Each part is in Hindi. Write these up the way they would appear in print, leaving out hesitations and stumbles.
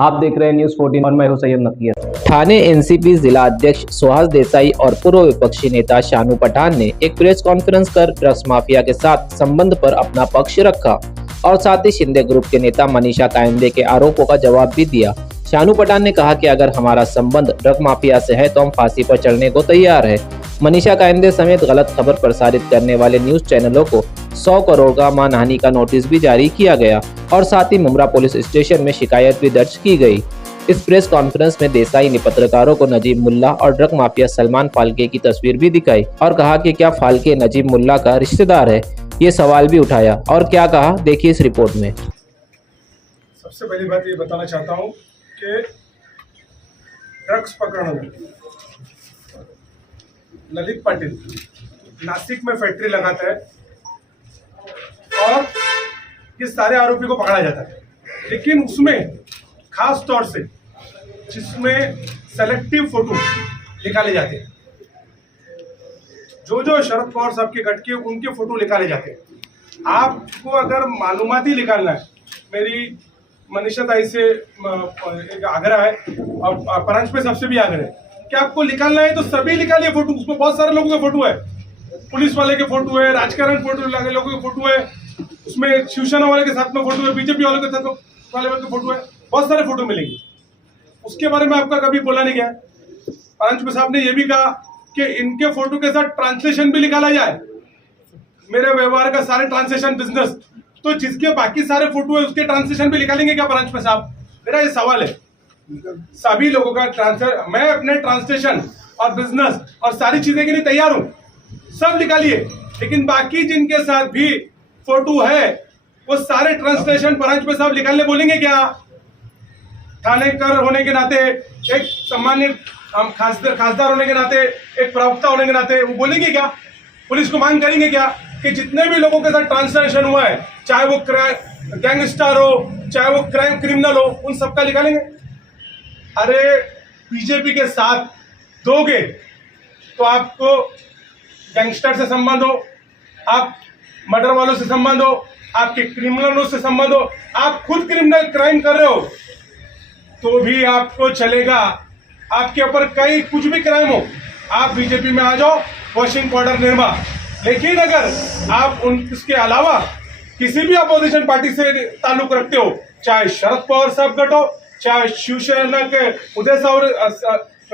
आप देख रहे हैं न्यूज़ 14 और मैं हूं सैयद नकीर। ठाणे एनसीपी जिला अध्यक्ष सुहास देसाई और पूर्व विपक्षी नेता शानू पठान ने एक प्रेस कॉन्फ्रेंस कर ड्रग्स माफिया के साथ संबंध पर अपना पक्ष रखा और साथ ही शिंदे ग्रुप के नेता मनीषा कायंदे के आरोपों का जवाब भी दिया। शानू पठान ने कहा कि अगर हमारा संबंध ड्रग माफिया से है तो हम फांसी पर चढ़ने को तैयार है। मनीषा कायंदे समेत गलत खबर प्रसारित करने वाले न्यूज चैनलों को 100 करोड़ का मानहानि का नोटिस भी जारी किया गया और साथ ही मुमरा पुलिस स्टेशन में शिकायत भी दर्ज की गई। इस प्रेस कॉन्फ्रेंस में देसाई ने पत्रकारों को नजीब मुल्ला और ड्रग माफिया सलमान फाल्के की तस्वीर भी दिखाई और कहा कि क्या फाल्के नजीब मुल्ला का रिश्तेदार है, ये सवाल भी उठाया। और क्या कहा, देखिए इस रिपोर्ट में। सबसे पहली बात ये बताना चाहता हूँ कि ड्रग्स पकड़ने में ललित पाटिल नासिक में फैक्ट्री लगाता है और ये सारे आरोपी को पकड़ा जाता है, लेकिन उसमें खास तौर से जिसमें सेलेक्टिव फोटो निकाले जाते हैं, जो शरद पवार साहब के गट के उनके फोटो निकाले जाते हैं। आपको अगर मालूमाती निकालना है, मेरी मनीषा ताई से एक आग्रह है और परांश पे सबसे भी आग्रह है कि आपको निकालना है तो सभी निकालिए फोटो। उसमें बहुत सारे लोगों के फोटो है, पुलिस वाले के फोटो है, राजकारण फोटो लगे लोगों के फोटो है, उसमें शिवसेना वाले के साथ में फोटो है, बीजेपी वालों के साथ वाले के फोटो है, बहुत सारे फोटो मिलेंगे। उसके बारे में आपका कभी बोला नहीं गया। परांश साहब ने यह भी कहा कि इनके फोटो के साथ ट्रांसलेशन भी निकाला जाए, मेरे व्यवहार का सारे ट्रांसलेशन बिजनेस, तो जिसके बाकी सारे फोटो है उसके ट्रांसलेशन भी निकालेंगे क्या परांश साहब? मेरा ये सवाल है। सभी लोगों का मैं अपने ट्रांसलेशन और बिजनेस और सारी चीजें के लिए तैयार हूं, सब निकालिए, लेकिन बाकी जिनके साथ भी फोटो है वो सारे ट्रांसलेशन परांश साहब निकालने बोलेंगे क्या? थानेकर होने के नाते, एक सम्मानित हम खासदार होने के नाते, एक प्रवक्ता होने के नाते वो बोलेंगे क्या? पुलिस को मांग करेंगे क्या कि जितने भी लोगों के साथ ट्रांसलेशन हुआ है, चाहे वो गैंगस्टर हो, चाहे वो क्राइम क्रिमिनल हो, उन सबका निकालेंगे? अरे बीजेपी के साथ दोगे तो आपको गैंगस्टर से संबंध हो, आप मर्डर वालों से संबंध हो, आपके क्रिमिनलों से संबंध हो, आप खुद क्रिमिनल क्राइम कर रहे हो तो भी आपको चलेगा। आपके ऊपर कई कुछ भी क्राइम हो, आप बीजेपी में आ जाओ, वॉशिंग पाउडर निर्मा। लेकिन अगर आप इसके अलावा किसी भी अपोजिशन पार्टी से ताल्लुक रखते हो, चाहे शरद पवार साहब गट हो, चाहे शिवसेना के उदय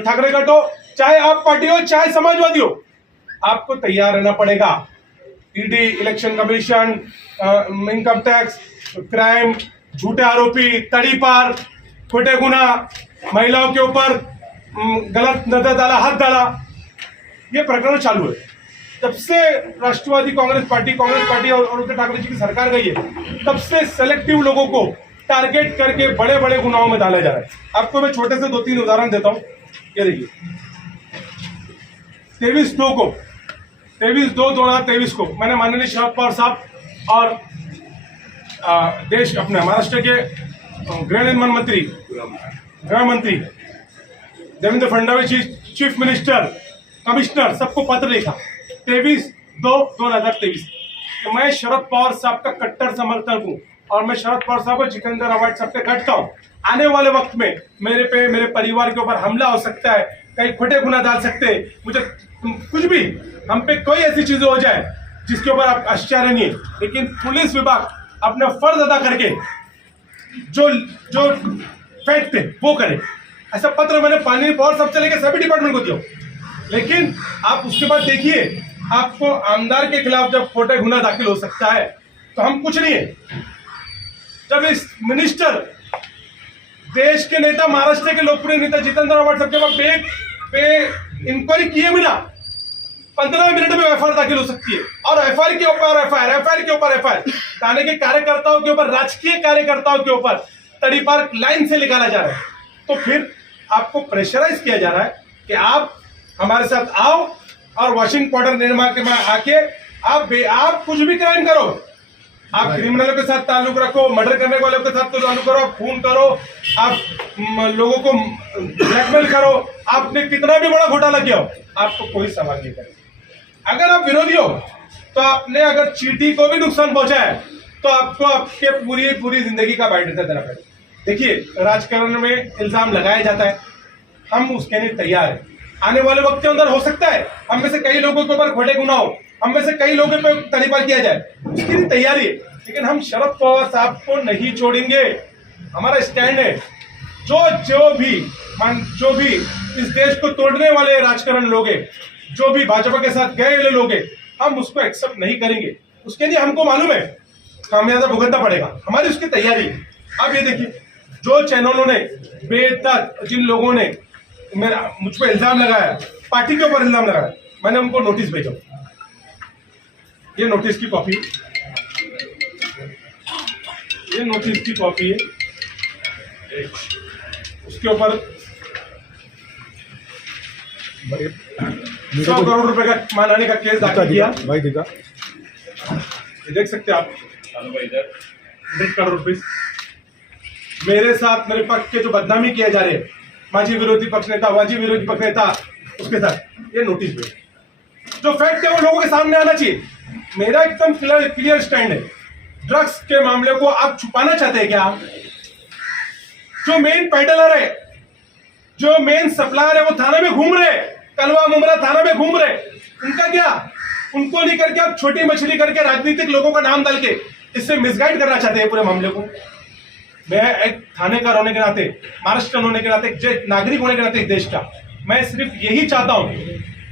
ठाकरे गट हो, चाहे आप पार्टी हो, चाहे समाजवादी हो, आपको तैयार रहना पड़ेगा। ED, election commission, income tax, crime, झूठे आरोपी, तड़ीपार, खोटे गुना, महिलाओं के ऊपर गलत नजर डाला, हाथ डाला, ये प्रकरण चालू है। जब से राष्ट्रवादी कांग्रेस पार्टी और उद्धव ठाकरे जी की सरकार गई है, तब से सेलेक्टिव लोगों को टारगेट करके बड़े बड़े गुनाहों में डाला जा रहा है। आपको मैं छोटे से 2-3 उदाहरण देता हूं। ये देखिए, 23/2/2023 को मैंने माननीय शरद पवार साहब और देश अपने महाराष्ट्र के गृह मंत्री देवेंद्र फडणवीस जी, चीफ मिनिस्टर, कमिश्नर, सबको पत्र लिखा 23/2/2023 कि मैं शरद पवार साहब का कट्टर समर्थक हूं और मैं शरद पवार साहब और जितेंद्र अवार्ड सबसे घटता हूं। आने वाले वक्त में मेरे पे, मेरे परिवार के ऊपर हमला हो सकता है, कहीं खोटे गुना डाल सकते हैं, मुझे कुछ भी, हम पे कोई ऐसी चीजें हो जाए जिसके ऊपर आप आश्चर्य नहीं है, लेकिन पुलिस विभाग अपना फर्ज अदा करके जो फैक्ट थे वो करे। ऐसा पत्र मैंने पानी पवार साहब से लेकर सभी डिपार्टमेंट को दिया, लेकिन आप उसके बाद देखिए, आपको आमदार के खिलाफ जब खोटे गुना दाखिल हो सकता है तो हम कुछ नहीं है। जब इस मिनिस्टर, देश के नेता, महाराष्ट्र के लोकप्रिय नेता जितेंद्र अवार्ड सबके पास इंक्वायरी किए बिना 15 मिनट में एफआईआर दाखिल हो सकती है, और एफआईआर के ऊपर एफआईआर थाने के कार्यकर्ताओं के ऊपर, राजकीय कार्यकर्ताओं के ऊपर तड़ीपार लाइन से निकाला जा रहा है। तो फिर आपको प्रेशराइज किया जा रहा है कि आप हमारे साथ आओ और वॉशिंग पाउडर निर्मा के में आके आप कुछ भी क्राइम करो, आप क्रिमिनलों के साथ ताल्लुक रखो, मर्डर करने वालों के साथ तो ताल्लुक करो, आप खून करो, आप लोगों को ब्लैकमेल करो, आपने कितना भी बड़ा घोटाला किया हो, आपको कोई सवाल नहीं करेगा। अगर आप विरोधी हो तो आपने अगर चींटी को भी नुकसान पहुंचा है तो आपको आपके पूरी जिंदगी का बाइट देना पड़ेगा। देखिए, राजकारण में इल्जाम लगाया जाता है, हम उसके लिए तैयार हैं। आने वाले वक्त के अंदर हो सकता है हम में से कई लोगों के ऊपर खोटे गुनाह हो, हम में से कई लोगों पे तलीबान किया जाए, उसकी भी तैयारी है। लेकिन हम शरद पवार साहब को नहीं छोड़ेंगे। हमारा स्टैंड है, जो भी इस देश को तोड़ने वाले राजकारण लोग हैं, जो भी भाजपा के साथ गए लोग हैं, हम उसको एक्सेप्ट नहीं करेंगे। उसके लिए हमको मालूम है खामियाजा भुगतना पड़ेगा, हमारी उसकी तैयारी है। अब ये देखिए, जो चैनलों ने बेतक जिन लोगों ने मुझ पर इल्जाम लगाया, पार्टी के ऊपर इल्जाम लगाया, मैंने उनको नोटिस भेजा। ये नोटिस की कॉपी, ये नोटिस की कॉपी है। उसके ऊपर 100 करोड़ रुपए का मानहानि का केस दाखिल किया। भाई दिखा, ये देख सकते हैं आप, 100 करोड़ रुपए मेरे साथ, मेरे पक्ष के जो बदनामी किए जा रहे हैं, माजी विरोधी पक्ष नेता, माजी विरोधी पक्ष नेता, उसके साथ ये नोटिस पे जो फैक्ट है वो लोगों के सामने आना चाहिए। मेरा एकदम क्लियर स्टैंड है। ड्रग्स के मामले को आप छुपाना चाहते हैं क्या? जो मेन पेडलर है, जो मेन सप्लायर है, वो थाना में घूम रहे, कलवा मुमरा थाना में घूम रहे, उनका क्या? उनको नहीं करके आप छोटी मछली करके राजनीतिक लोगों का नाम डाल के इससे मिसगाइड करना चाहते हैं पूरे मामले को। मैं एक थानेदार होने के नाते, महाराष्ट्र होने के नाते, एक नागरिक होने के नाते देश का, मैं सिर्फ यही चाहता हूं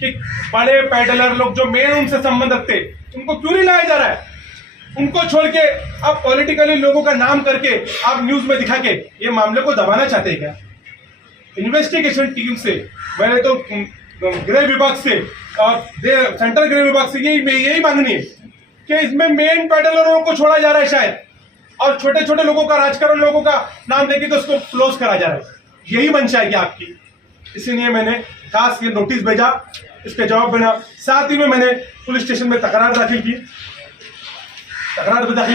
कि बड़े पैडलर लोग जो मेन उनसे संबंध रखते, उनको क्यों नहीं लाया जा रहा है? उनको छोड़ के आप पॉलिटिकली लोगों का नाम करके आप न्यूज में दिखा के ये मामले को दबाना चाहते हैं क्या? इन्वेस्टिगेशन टीम से, मैंने तो गृह विभाग से और सेंट्रल गृह विभाग से यही मांगनी है कि इसमें मेन पैडलरों को छोड़ा जा रहा है शायद, और छोटे छोटे लोगों का, राजकारण लोगों का नाम लेके तो उसको क्लोज करा जा रहा है। यही मंशा है क्या आपकी? इसीलिए मैंने खास ये नोटिस भेजा, इसके जवाब बना। साथ ही में मैंने पुलिस स्टेशन में तकरार दाखिल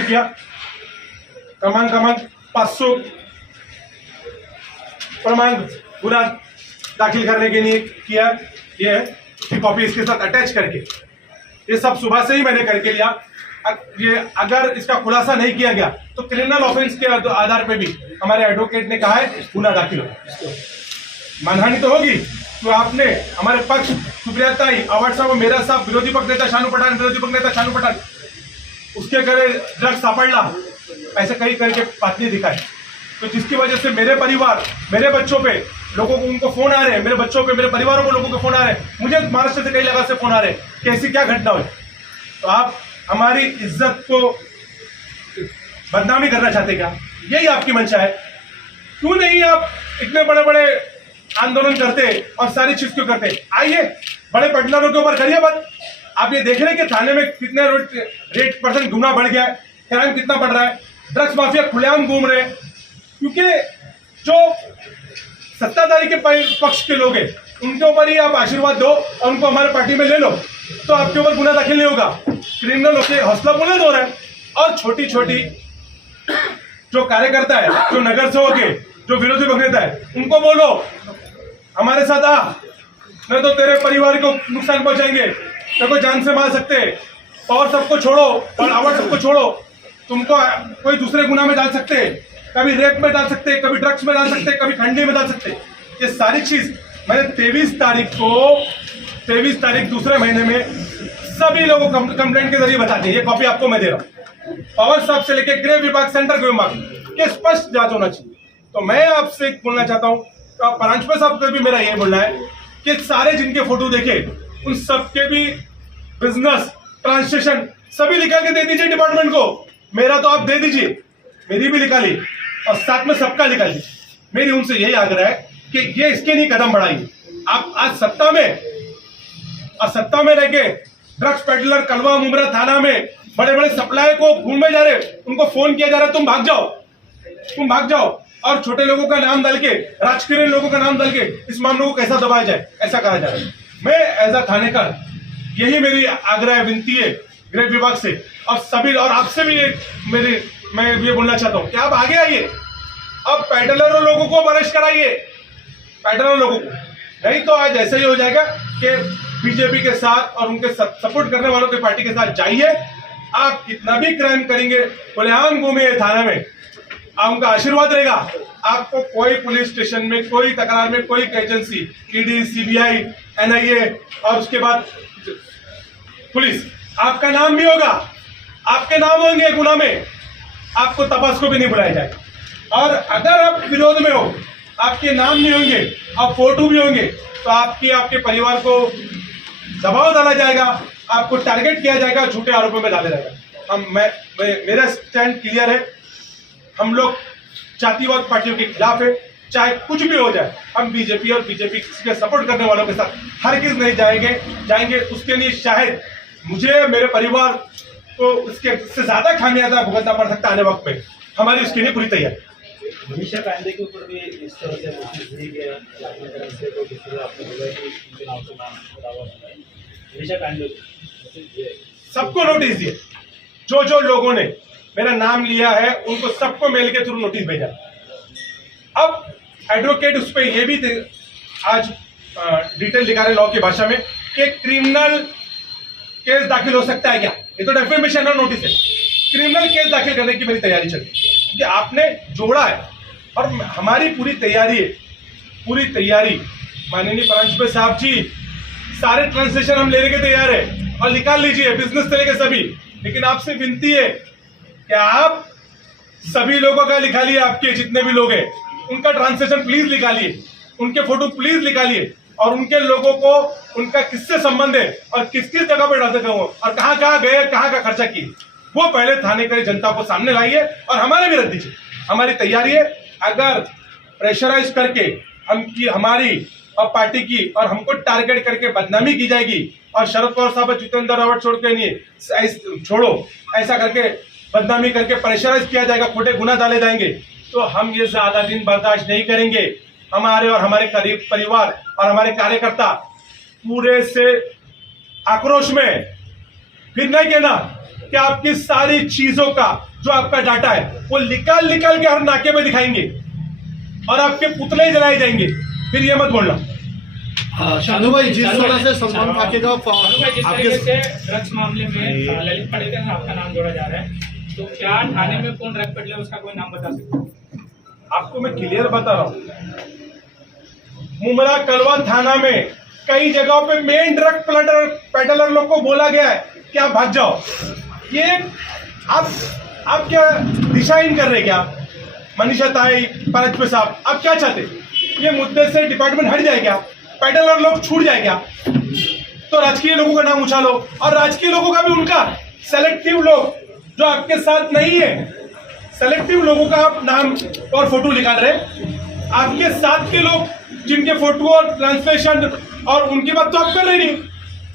किया। क्रमांक 500 प्रमाण पूरा दाखिल करने के लिए किया। ये है कि कॉपी इसके साथ अटैच करके, ये सब सुबह से ही मैंने करके लिया। ये अगर इसका खुलासा नहीं किया गया तो क्रिमिनल ऑफेंस के आधार पे भी हमारे एडवोकेट ने कहा है गुना दाखिल हो। मानहानि तो होगी, तो आपने हमारे पक्ष सुप्रिया ताई, अवार्ड साहब, मेरा साहब, विरोधी पक्ष नेता शानू पठान, उसके करे ड्रग्स सापड़ला, ऐसे कई करके बातें दिखाए, तो जिसकी वजह से मेरे परिवार, मेरे बच्चों पे लोगों को, उनको फोन आ रहे हैं, मेरे बच्चों पे, मेरे परिवारों को लोगों के फोन आ रहे हैं, मुझे महाराष्ट्र से कई जगह से फोन आ रहे हैं कि ऐसी क्या घटना हुई। तो आप हमारी इज्जत को बदनामी करना चाहते क्या? यही आपकी मंशा है? क्यों नहीं आप इतने बड़े बड़े आंदोलन करते और सारी चीज क्यों करते? आइए, बड़े पेडलरों के ऊपर करिए बात। आप ये देख रहे हैं कि थाने में कितने रेट परसेंट गुना बढ़ गया है, क्राइम कितना बढ़ रहा है, ड्रग्स माफिया खुलेआम घूम रहे हैं। क्योंकि जो सत्ताधारी के पक्ष के लोग हैं, उनके ऊपर ही आप आशीर्वाद दो और उनको हमारे पार्टी में ले लो, तो आपके ऊपर गुना दाखिल नहीं होगा। क्रिमिनल के हौसला बुलंद हो रहा है, और छोटी छोटी जो कार्यकर्ता है, जो नगर सेवक है, जो विरोधी पक्ष नेता है, उनको बोलो हमारे साथ आ, नहीं तो तेरे परिवार को नुकसान पहुंचाएंगे, तेरे को जान से मार सकते हैं, और सबको छोड़ो और अवार्ड सबको छोड़ो, तुमको कोई दूसरे गुना में डाल सकते हैं, कभी रेप में डाल सकते हैं, कभी ड्रग्स में डाल सकते हैं, कभी खंडे में डाल सकते हैं। ये सारी चीज मैंने 23 तारीख दूसरे महीने में सभी लोगों को कंप्लेंट के जरिए बताते हैं। ये कॉपी आपको मैं दे रहा हूँ। पवार साहब से लेकर गृह विभाग, सेंट्रल गृह विभाग, ये स्पष्ट जांच होना चाहिए। तो मैं आपसे बोलना चाहता हूँ, परांजपे साहब को भी मेरा ये बोलना है कि सारे जिनके फोटो देखे, उन सबके भी बिजनेस ट्रांसलेशन सभी निकाल के दे दीजिए डिपार्टमेंट को। मेरा तो आप दे दीजिए, मेरी भी निकाली, और साथ में सबका निकाल दीजिए। मेरी उनसे यही आग्रह है कि ये इसके नहीं कदम बढ़ाइए। आप आज सत्ता में रह के ड्रग्स पेडलर कलवा मुमरा थाना में बड़े बड़े सप्लाई को घूमे जा रहे, उनको फोन किया जा रहा है तुम भाग जाओ, और छोटे लोगों का नाम डाल के, राजकीय लोगों का नाम डाल के इस मामले को कैसा दबाया जाए, ऐसा कहा जा रहा है। मैं एज अ थानेदार यही मेरी आग्रह विनती है गृह विभाग से और सभी, और आपसे भी मैं ये बोलना चाहता हूँ कि आप आगे आइए, अब पैडलर लोगों को अरेस्ट कराइए, पैडलर लोगों को, नहीं तो आज ऐसा ही हो जाएगा कि बीजेपी के साथ और उनके सपोर्ट करने वालों के पार्टी के साथ जाइए, आप कितना भी क्राइम करेंगे, खुलेआम घूमिए थाना में, उनका आशीर्वाद रहेगा, आपको कोई पुलिस स्टेशन में, कोई तकरार में, कोई एजेंसी, ईडी, सीबीआई, एनआईए और उसके बाद पुलिस, आपका नाम भी होगा, आपके नाम होंगे गुना में, आपको तपास को भी नहीं बुलाया जाएगा। और अगर आप विरोध में हो, आपके नाम नहीं होंगे और फोटो भी होंगे, तो आपके परिवार को दबाव डाला जाएगा, आपको टारगेट किया जाएगा, झूठे आरोपों में डाला जाएगा। मेरा स्टैंड क्लियर है, हम लोग जातिवाद पार्टियों के खिलाफ है, चाहे कुछ भी हो जाए। हम बीजेपी और बीजेपी के सपोर्ट करने वालों के साथ हरगिज़ नहीं जाएंगे। उसके लिए शायद मुझे, मेरे परिवार को इसके से ज्यादा खामियाजा भुगतना पड़ सकता है आने वक्त में। हमारी उसके लिए पूरी तैयारी। मनीषा पांडे के ऊपर भी इस तरह से नोटिस दी गया अपनी तरफ से, तो जिस तरह आपने बोला कि उनके नाम से नाम दावा हुआ है, मनीषा पांडे को सबको नोटिस दिए, जो लोगों ने मेरा नाम लिया है उनको सबको मेल के थ्रू नोटिस भेजा। अब एडवोकेट उस पर यह भी आज डिटेल दिखा रहे लॉ की भाषा में कि क्रिमिनल केस दाखिल हो सकता है क्या। ये तो डेफेमेशन और नोटिस है, क्रिमिनल केस दाखिल करने की मेरी तैयारी चल रही है, क्योंकि आपने जोड़ा है और हमारी पूरी तैयारी माननीय प्रांशुपाल साहब जी, सारे ट्रांसलेशन हम लेने के तैयार है और निकाल लीजिए, बिजनेस से लेकर सभी। लेकिन आपसे विनती है कि आप सभी लोगों का निकालिए, आपके जितने भी लोग हैं उनका ट्रांसलेशन प्लीज निकालिए, उनके फोटो प्लीज निकालिए और उनके लोगों को उनका किससे संबंध है और किस किस जगह पर डालते गए और कहाँ कहाँ गए, कहाँ का खर्चा किए, वो पहले थाने के जनता को सामने लाइए और हमारे भी रख दीजिए। हमारी तैयारी है, अगर प्रेशराइज करके हमारी और पार्टी की और हमको टारगेट करके बदनामी की जाएगी और शरद पवार साहब जितेंद्र रावत छोड़ के नहीं छोड़ो ऐसा करके बदनामी करके प्रेशराइज किया जाएगा, खोटे गुना डाले जाएंगे, तो हम ये ज्यादा दिन बर्दाश्त नहीं करेंगे। हमारे और हमारे करीब परिवार और हमारे कार्यकर्ता पूरे से आक्रोश में, फिर नहीं कहना कि आपकी सारी चीजों का जो आपका डाटा है वो निकाल के हर नाके में दिखाएंगे और आपके पुतले जलाए जाएंगे, फिर ये मत बोलना। शानू भाई, जिस तरह से सलमान खान का आपके ड्रग्स मामले में ललित पाडेकर आपका नाम जोड़ा जा रहा है, तो क्या थाने में कौन ड्रग पेडलर उसका कोई नाम बता सकते हैं? आपको मैं क्लियर बता रहा हूं, मुमरा कलवा थाना में कई जगहों पे मेन ड्रग पेडलर लोग को बोला गया है कि आप भाग जाओ। ये आप क्या दिशाहीन कर रहे क्या? मनीषा ताई, प्रांशुपाल साहब, आप क्या चाहते? ये मुद्दे से डिपार्टमेंट हट जाए क्या? पेडलर लोग छूट जाए क्या? तो राजकीय लोगों का नाम उछालो और राजकीय लोगों का भी उनका सेलेक्टिव लोग जो आपके साथ नहीं है, सेलेक्टिव लोगों का आप नाम और फोटो निकाल रहे, आपके साथ के लोग जिनके फोटो और ट्रांसलेशन और उनकी बात तो आप कर रहे नहीं,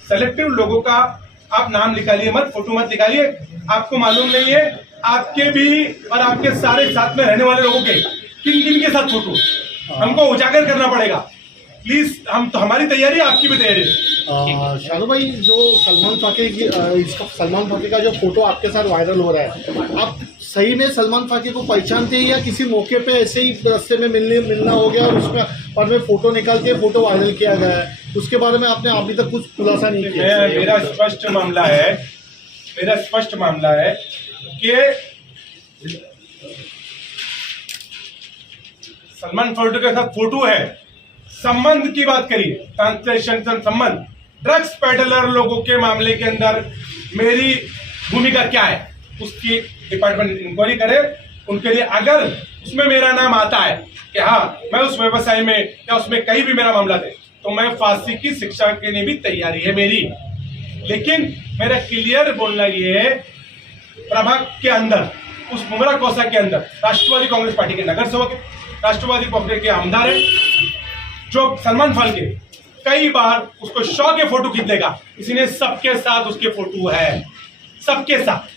सेलेक्टिव लोगों का आप नाम निकालिए मत, फोटो मत निकालिए। आपको मालूम नहीं है आपके भी और आपके सारे साथ में रहने वाले लोगों के किन किन के साथ फोटो, हमको उजागर करना पड़ेगा प्लीज। हम तो, हमारी तैयारी है, आपकी भी तैयारी है। शानू भाई, जो सलमान फाके का जो फोटो आपके साथ वायरल हो रहा है, आप सही में सलमान फाके को पहचानते हैं या किसी मौके पे ऐसे ही रास्ते में मिलना हो गया और उसमें बाद में फोटो निकाल के फोटो वायरल किया गया है, उसके बारे में आपने अभी तक कुछ खुलासा नहीं किया? मेरा स्पष्ट मामला है कि सलमान फाके के साथ फोटो है। संबंध की बात करिए, ट्रांसलेशन संबंध, ड्रग्स पेडलर लोगों के मामले के अंदर मेरी भूमिका क्या है उसकी डिपार्टमेंट इंक्वायरी करे। उनके लिए अगर उसमें मेरा नाम आता है कि हाँ मैं उस व्यवसाय में या उसमें कहीं भी मेरा मामला दे, तो मैं फांसी की शिक्षा के लिए भी तैयारी है मेरी। लेकिन मेरा क्लियर बोलना ये है, प्रभाग के अंदर, उस मुमरा कोसा के अंदर राष्ट्रवादी कांग्रेस पार्टी के नगर सेवक है, राष्ट्रवादी कांग्रेस के आमदार है, जो सलमान फाके कई बार उसको शौ के फोटो खींच देगा, इसलिए सबके साथ उसके फोटो है, सबके साथ,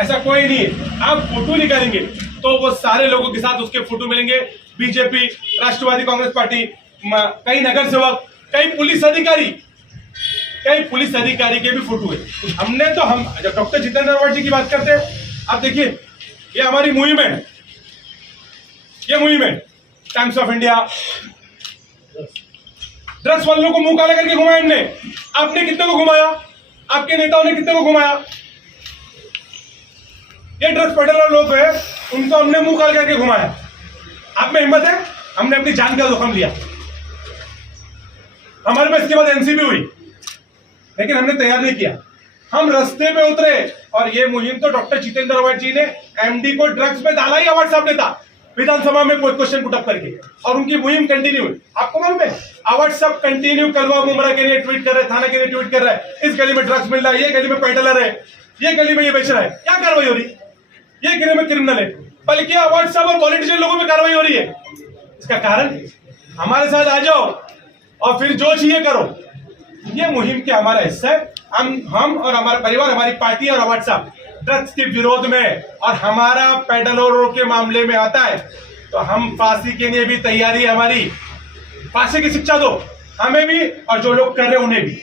ऐसा कोई नहीं है। आप फोटो निकालेंगे तो वो सारे लोगों के साथ उसके फोटो मिलेंगे, बीजेपी, राष्ट्रवादी कांग्रेस पार्टी, कई नगर सेवक, कई पुलिस अधिकारी के भी फोटो है। हमने तो, हम जब डॉक्टर जितेंद्र रावत जी की बात करते हैं, आप देखिए ये हमारी मुहिम है, ये मुहिम है टाइम्स ऑफ इंडिया, ड्रग्स वालों को मुंह काला करके घुमाया हमने। आपने कितने को घुमाया? आपके नेताओं ने कितने को घुमाया? ये ड्रग्स पेडलर लोग है, उनको हमने मुंह काल करके घुमाया। आप में हिम्मत है? हमने अपनी जान का जोखिम लिया। हमारे पास इसके बाद एनसीबी हुई, लेकिन हमने तैयार नहीं किया। हम रास्ते पे उतरे और ये मुहिम तो डॉक्टर जितेंद्र अवार्ड जी ने एमडी को ड्रग्स में डाला ही अवार्ड साहब ने था विधानसभा में क्वेश्चन पुटअप करके, और उनकी मुहिम कंटिन्यू हुई। आपको मालूम है अवार्ड साहब कंटिन्यू कलवा मुमरा के लिए ट्वीट कर रहे, थाना के लिए ट्वीट कर रहा है, इस गली में ड्रग्स मिल रहा है, ये गली में पेडलर है, ये गली में ये बेच रहा है। क्या कार्रवाई हो रही? ये गली में क्रिमिनल है, बल्कि अवार्ड साहब और पॉलिटिशियन लोगों में कार्रवाई हो रही है। इसका कारण हमारे साथ आ जाओ और फिर जो चाहिए करो। ये मुहिम के हमारा हिस्सा है। हम और हमारा परिवार, हमारी पार्टी और अवार्ड साहब ड्रग्स के विरोध में, और हमारा पेडलरों के मामले में आता है तो हम फांसी के लिए भी तैयारी है। हमारी फांसी की शिक्षा दो हमें भी और जो लोग कर रहे हैं उन्हें भी।